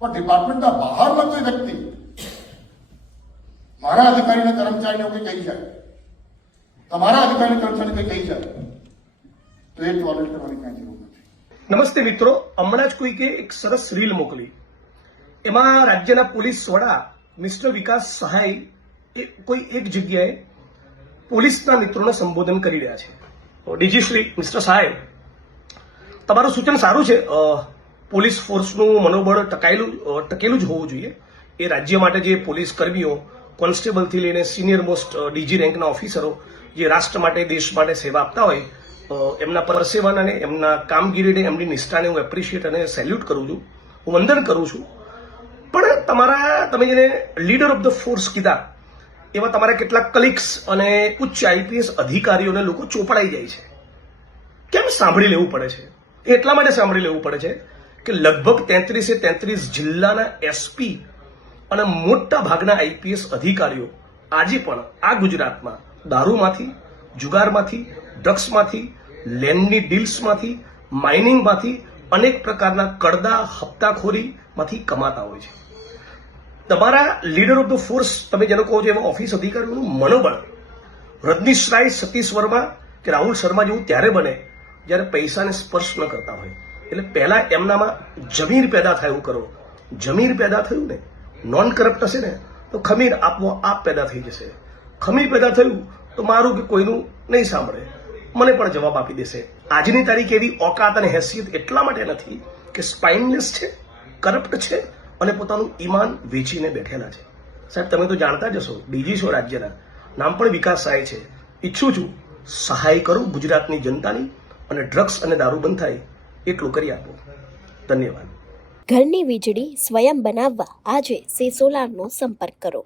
પણ ડિપાર્ટમેન્ટના બહારના કોઈ વ્યક્તિ મારા અધિકારીને કર્મચારીને કંઈ કહી જાય, તમારા અધિકારીને કર્મચારીને કંઈ કહી જાય તો એ ટોલરેટ કરવાની કાંઈ જરૂર નથી. નમસ્તે મિત્રો, હમણાં જ કોઈકે એક સરસ રીલ મોકલી. એમાં રાજ્યના પોલીસ વડા મિસ્ટર વિકાસ સહાય એ કોઈ એક જગ્યાએ પોલીસના મિત્રોને સંબોધન કરી રહ્યા છે. ડીજી શ્રી મિસ્ટર સહાય, તમારું સૂચન સારું છે. પોલીસ ફોર્સનું મનોબળ ટકેલું જ હોવું જોઈએ. એ રાજ્ય માટે જે પોલીસ કર્મીઓ કોન્સ્ટેબલથી લઈને સિનિયર મોસ્ટ ડીજી રેન્કના ઓફિસરો જે રાષ્ટ્ર માટે દેશ માટે સેવા આપતા હોય, એમના પરસેવન અને એમના કામગીરીને એમની નિષ્ઠાને હું એપ્રિશિએટ અને સેલ્યુટ કરું છું, હું વંદન કરું છું. પણ તમે જેને લીડર ઓફ ધ ફોર્સ કીધા એવા તમારા કેટલાક કલીગ્સ અને ઉચ્ચ આઈપીએસ અધિકારીઓને લોકો ચોપડાઈ જાય છે. કેમ સાંભળી લેવું પડે છે? એટલા માટે સાંભળી લેવું પડે છે કે લગભગ 33 જિલ્લાના એસપી અને મોટા ભાગના આઈપીએસ અધિકારીઓ આજે પણ આ ગુજરાતમાં દારૂમાંથી, જુગારમાંથી, ડ્રગ્સમાંથી, લેન્ડની ડીલ્સમાંથી, માઇનિંગમાંથી, અનેક પ્રકારના કડદા હપ્તાખોરીમાંથી કમાતા હોય છે. તમારા લીડર ઓફ ધ ફોર્સ તમે જેને કહો છો એવા ઓફિસ અધિકારીઓનું મનોબળ રજનીશ રાય, સતીશ વર્મા કે રાહુલ શર્મા જેવું ત્યારે બને જ્યારે પૈસાને સ્પર્શ ન કરતા હોય. એટલે પહેલા એમનામાં જમીર પેદા થયું કરો. જમીર પેદા થયું ને, નોન કરપ્ટ હશે ને તો ખમીર આપોઆપ પેદા થઈ જશે. ખમીર પેદા થયું તો મારું કે કોઈનું નહીં સાંભળે, મને પણ જવાબ આપી દેશે. આજની તારીખ એવી ઓકાત અને હેસિયત એટલા માટે નથી કે સ્પાઇનલેસ છે, કરપ્ટ છે અને પોતાનું ઈમાન વેચીને બેઠેલા છે. સાહેબ, તમે તો જાણતા જ હશો, ડીજી છો રાજ્યના, નામ પણ વિકાસ સહાય છે. ઈચ્છું છું સહાય કરું ગુજરાતની જનતાની અને ડ્રગ્સ અને દારૂ બંધ થાય એટલું કરી આપો. ધન્યવાદ. ઘરની વીજળી સ્વયં બનાવવા આજે સે સોલારનો સંપર્ક કરો.